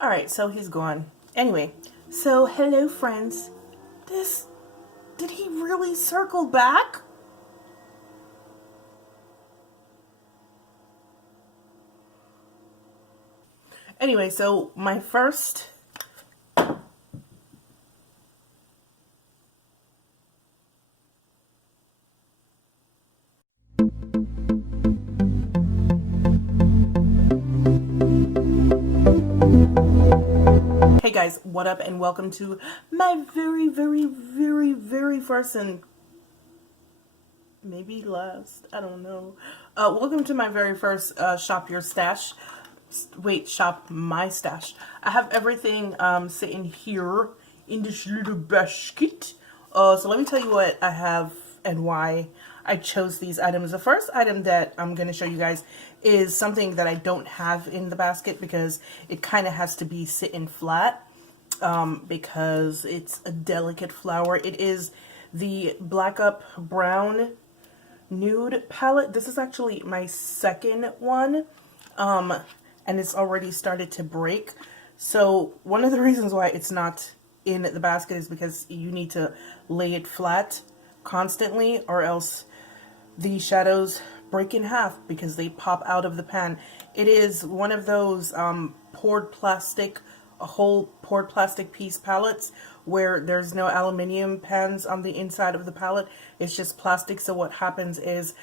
Alright, so he's gone. Anyway, so hello friends. Did he really circle back? Anyway, so my first... Hey guys, what up and welcome to my very first and maybe last, I don't know. Welcome to my very first Shop Your Stash. Wait, Shop My Stash. I have everything sitting here in this little basket. So let me tell you what I have and why I chose these items. The first item that I'm going to show you guys is something that I don't have in the basket because it kind of has to be sitting flat because it's a delicate flower. It is the Black Up Brown Nude palette. This is actually my second one and it's already started to break. So one of the reasons why it's not in the basket is because you need to lay it flat constantly or else the shadows break in half because they pop out of the pan. It is one of those poured plastic, a whole poured plastic piece palettes where there's no aluminum pans on the inside of the palette. It's just plastic. So what happens is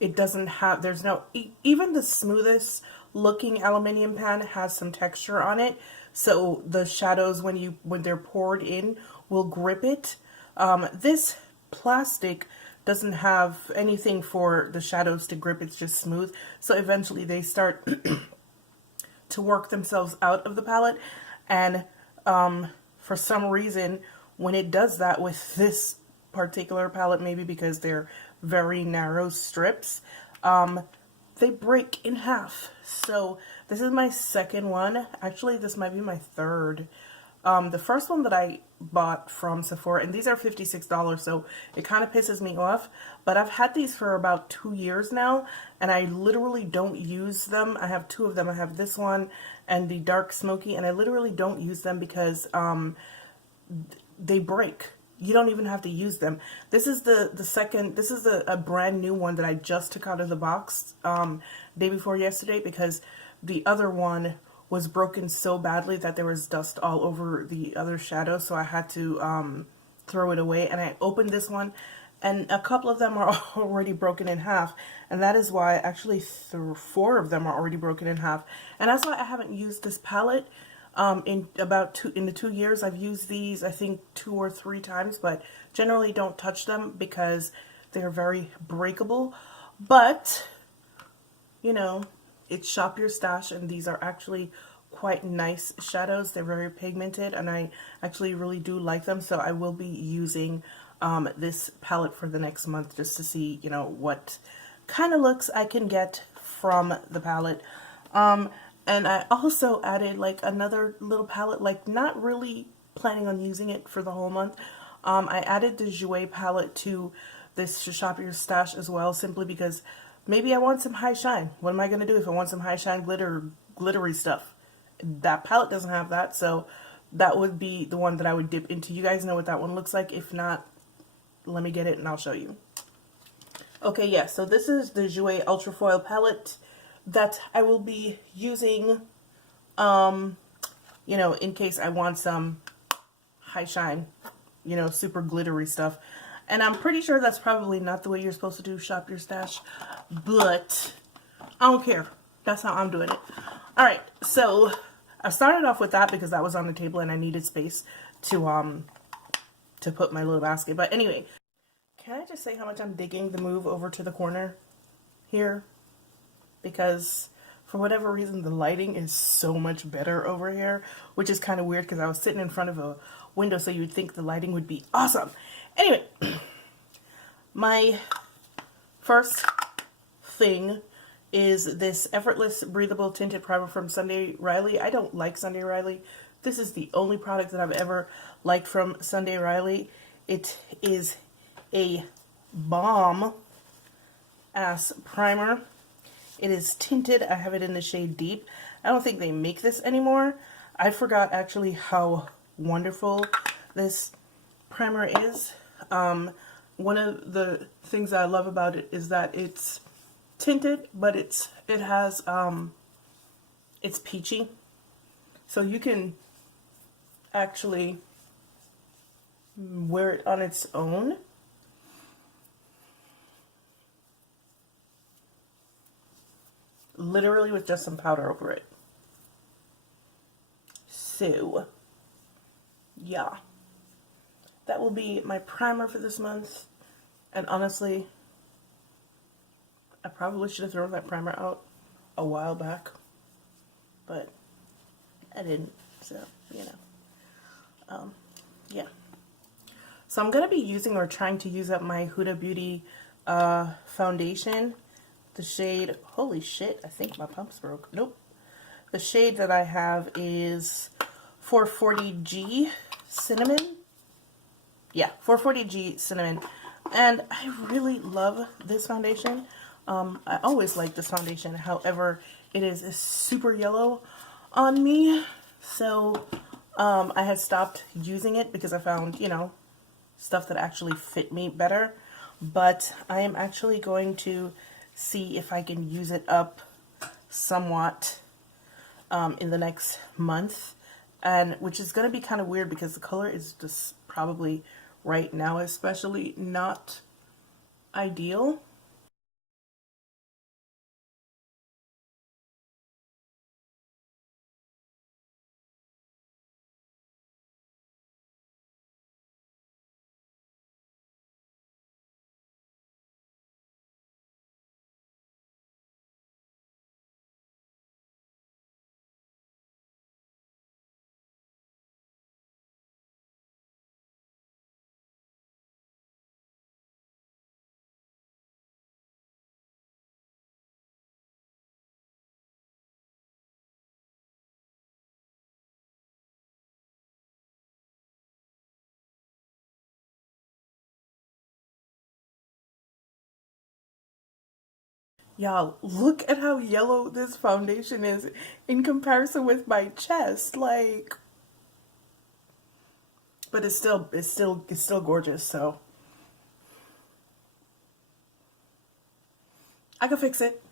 it doesn't have, there's no, even the smoothest looking aluminum pan has some texture on it. So the shadows when they're poured in will grip it. This plastic doesn't have anything for the shadows to grip. It's just smooth. So eventually they start to work themselves out of the palette. And for some reason, when it does that with this particular palette, maybe because they're very narrow strips, they break in half. So this is my second one. Actually, this might be my third. The first one that I bought from Sephora, and these are $56, so it kind of pisses me off, but I've had these for about 2 years now, and I literally don't use them. I have two of them. I have this one and the dark smoky, and I literally don't use them because they break. You don't even have to use them. This is the second, this is a brand new one that I just took out of the box day before yesterday because the other one was broken so badly that there was dust all over the other shadow, so I had to throw it away. And I opened this one and a couple of them are already broken in half, and that is why actually 4 of them are already broken in half, and that's why I haven't used this palette in the 2 years. I've used these I think 2 or 3 times, but generally don't touch them because they're very breakable. But you know, it's Shop Your Stash, and these are actually quite nice shadows. They're very pigmented, and I actually really do like them. So I will be using this palette for the next month just to see, you know, what kind of looks I can get from the palette. And I also added like another little palette, like not really planning on using it for the whole month. I added the Jouer palette to this Shop Your Stash as well, simply because maybe I want some high shine. What am I going to do if I want some high shine glittery stuff? That palette doesn't have that, so that would be the one that I would dip into. You guys know what that one looks like. If not, let me get it and I'll show you. Okay, yeah, so this is the Jouer Ultra Foil palette that I will be using, you know, in case I want some high shine, you know, super glittery stuff. And I'm pretty sure that's probably not the way you're supposed to do Shop Your Stash, but I don't care. That's how I'm doing it. All right, so I started off with that because that was on the table and I needed space to put my little basket. But anyway, can I just say how much I'm digging the move over to the corner here? Because for whatever reason, the lighting is so much better over here, which is kind of weird because I was sitting in front of a window, so you'd think the lighting would be awesome. Anyway, my first thing is this Effortless Breathable Tinted Primer from Sunday Riley. I don't like Sunday Riley. This is the only product that I've ever liked from Sunday Riley. It is a bomb ass primer. It is tinted. I have it in the shade Deep. I don't think they make this anymore. I forgot actually how wonderful this primer is. One of the things that I love about it is that it's tinted, but it has it's peachy, so you can actually wear it on its own. Literally with just some powder over it. So, yeah. That will be my primer for this month. And honestly, I probably should have thrown that primer out a while back. But I didn't. So, you know. Yeah. So I'm going to be using or trying to use up my Huda Beauty foundation. The shade, holy shit, I think my pump's broke. Nope. The shade that I have is 440G Cinnamon. Yeah, 440G Cinnamon. And I really love this foundation. I always like this foundation. However, it is super yellow on me. So I had stopped using it because I found, you know, stuff that actually fit me better. But I am actually going to see if I can use it up somewhat in the next month, and which is going to be kind of weird because the color is just probably right now especially not ideal. Y'all, look at how yellow this foundation is in comparison with my chest. Like, but it's still gorgeous, so I can fix it.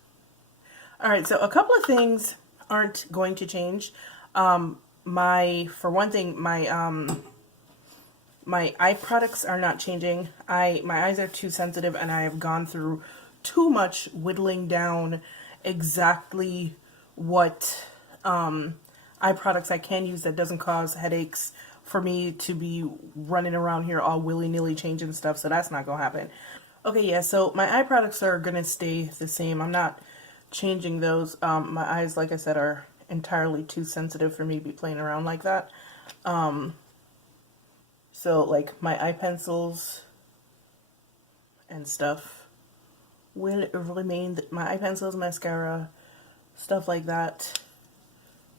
All right, so a couple of things aren't going to change. For one thing, my eye products are not changing. My eyes are too sensitive, and I have gone through too much whittling down exactly what eye products I can use that doesn't cause headaches for me to be running around here all willy-nilly changing stuff, so that's not gonna happen. Okay, yeah, so my eye products are gonna stay the same. I'm not changing those. My eyes, like I said, are entirely too sensitive for me to be playing around like that. So like my eye pencils and stuff will remain, my eye pencils, mascara, stuff like that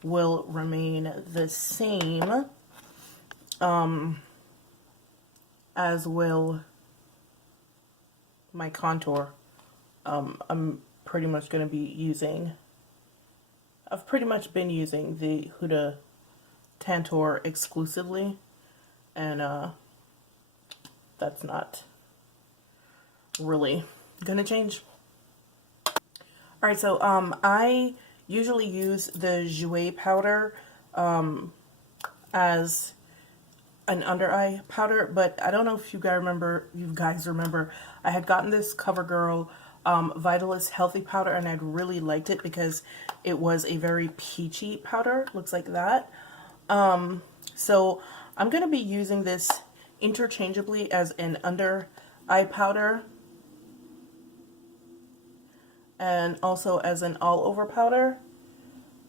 will remain the same, as will my contour. I'm pretty much going to be using, I've pretty much been using the Huda Tantour exclusively, and that's not really gonna change. All right, so I usually use the Jouer powder as an under eye powder, but I don't know if you guys remember, I had gotten this CoverGirl Vitalist Healthy Powder, and I'd really liked it because it was a very peachy powder. Looks like that. So I'm going to be using this interchangeably as an under eye powder and also as an all over powder,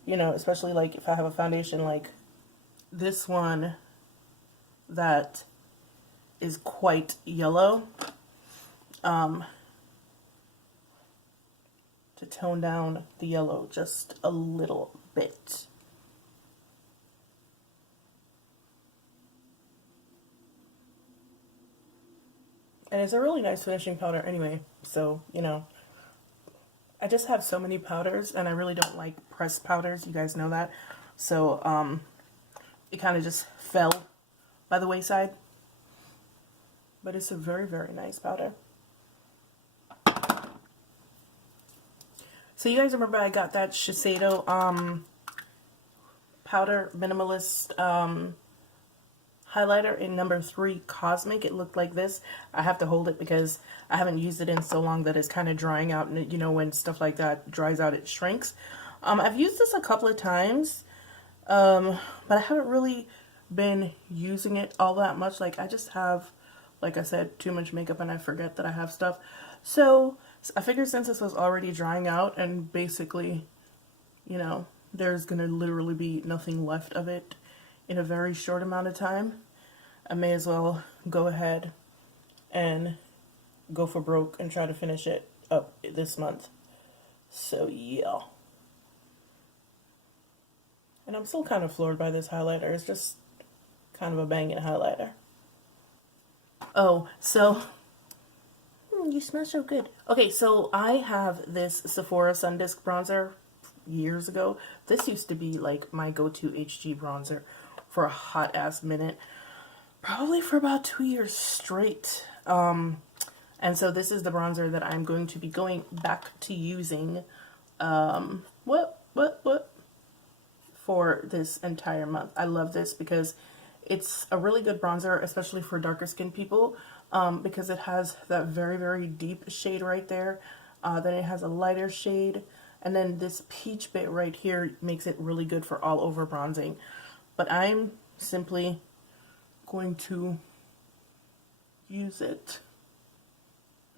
you know, especially like if I have a foundation like this one that is quite yellow, to tone down the yellow just a little bit. And it's a really nice finishing powder anyway, so, you know, I just have so many powders, and I really don't like pressed powders. You guys know that. So, it kind of just fell by the wayside. But it's a very, very nice powder. So you guys remember I got that Shiseido powder minimalist highlighter in number 3 Cosmic. It looked like this. I have to hold it because I haven't used it in so long that it's kind of drying out, and you know when stuff like that dries out it shrinks. I've used this a couple of times, but I haven't really been using it all that much. Like I just have, like I said, too much makeup and I forget that I have stuff. So I figured since this was already drying out and basically, you know, there's gonna literally be nothing left of it in a very short amount of time, I may as well go ahead and go for broke and try to finish it up this month. So yeah. And I'm still kind of floored by this highlighter. It's just kind of a banging highlighter. Oh, so you smell so good. Okay, so I have this Sephora Sun Disc bronzer years ago. This used to be like my go-to HG bronzer for a hot ass minute, probably for about 2 years straight. And so this is the bronzer that I'm going to be going back to using for this entire month. I love this because it's a really good bronzer, especially for darker skinned people, because it has that very, very deep shade right there. Then it has a lighter shade, and then this peach bit right here makes it really good for all over bronzing. But I'm simply going to use it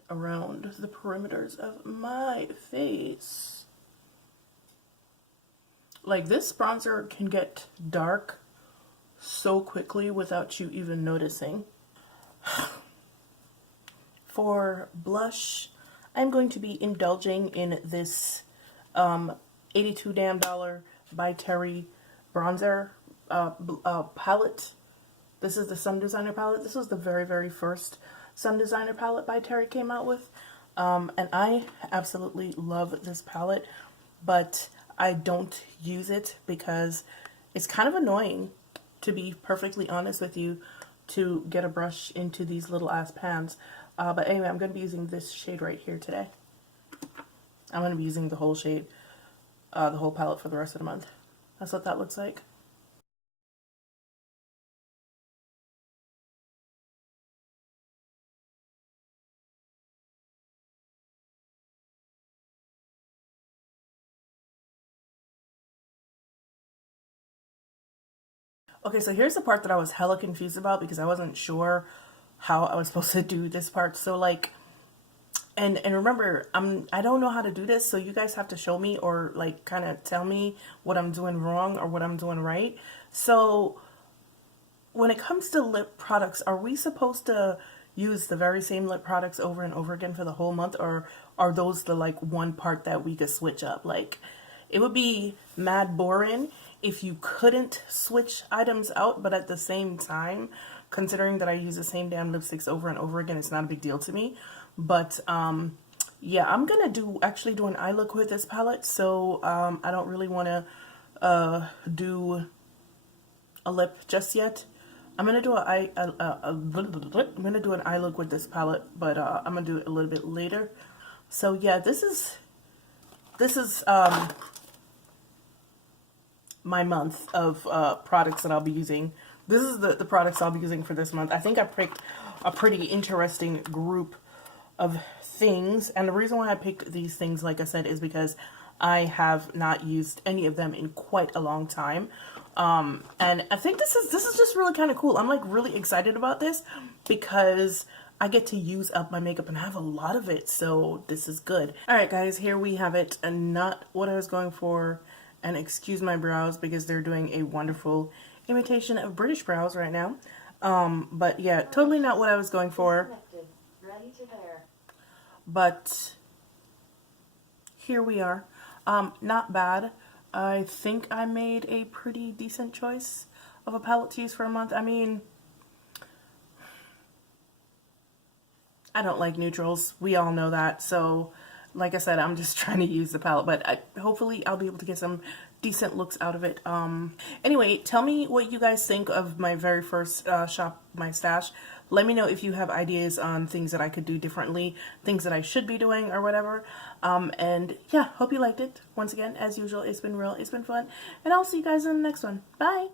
around the perimeters of my face. Like, this bronzer can get dark so quickly without you even noticing. For blush, I'm going to be indulging in this $82 damn by Terry bronzer palette. This is the Sun Designer palette. This was the very, very first Sun Designer palette by Terry came out with. And I absolutely love this palette, but I don't use it because it's kind of annoying, to be perfectly honest with you, to get a brush into these little ass pans. But anyway, I'm going to be using this shade right here today. I'm going to be using the whole shade, the whole palette for the rest of the month. That's what that looks like. Okay, so here's the part that I was hella confused about because I wasn't sure how I was supposed to do this part. So like, and remember, I don't know how to do this, so you guys have to show me or like kind of tell me what I'm doing wrong or what I'm doing right. So when it comes to lip products, are we supposed to use the very same lip products over and over again for the whole month, or are those the like one part that we could switch up? Like, it would be mad boring if you couldn't switch items out, but at the same time, considering that I use the same damn lipsticks over and over again, it's not a big deal to me. But yeah, I'm gonna actually do an eye look with this palette, so I don't really want to do a lip just yet. I'm gonna do I'm gonna do an eye look with this palette, but I'm gonna do it a little bit later. So yeah, this is my month of products that I'll be using. This is the products I'll be using for this month. I think I picked a pretty interesting group of things, and the reason why I picked these things, like I said, is because I have not used any of them in quite a long time. And I think this is just really kind of cool. I'm like really excited about this because I get to use up my makeup and I have a lot of it, so this is good. Alright guys, here we have it, and not what I was going for, and excuse my brows because they're doing a wonderful imitation of British brows right now. But yeah, totally not what I was going for. But here we are. Not bad. I think I made a pretty decent choice of a palette to use for a month. I mean, I don't like neutrals. We all know that. So like I said, I'm just trying to use the palette, but hopefully I'll be able to get some decent looks out of it. Anyway, tell me what you guys think of my very first Shop My Stash. Let me know if you have ideas on things that I could do differently, things that I should be doing or whatever. And yeah, hope you liked it. Once again, as usual, it's been real, it's been fun, and I'll see you guys in the next one. Bye!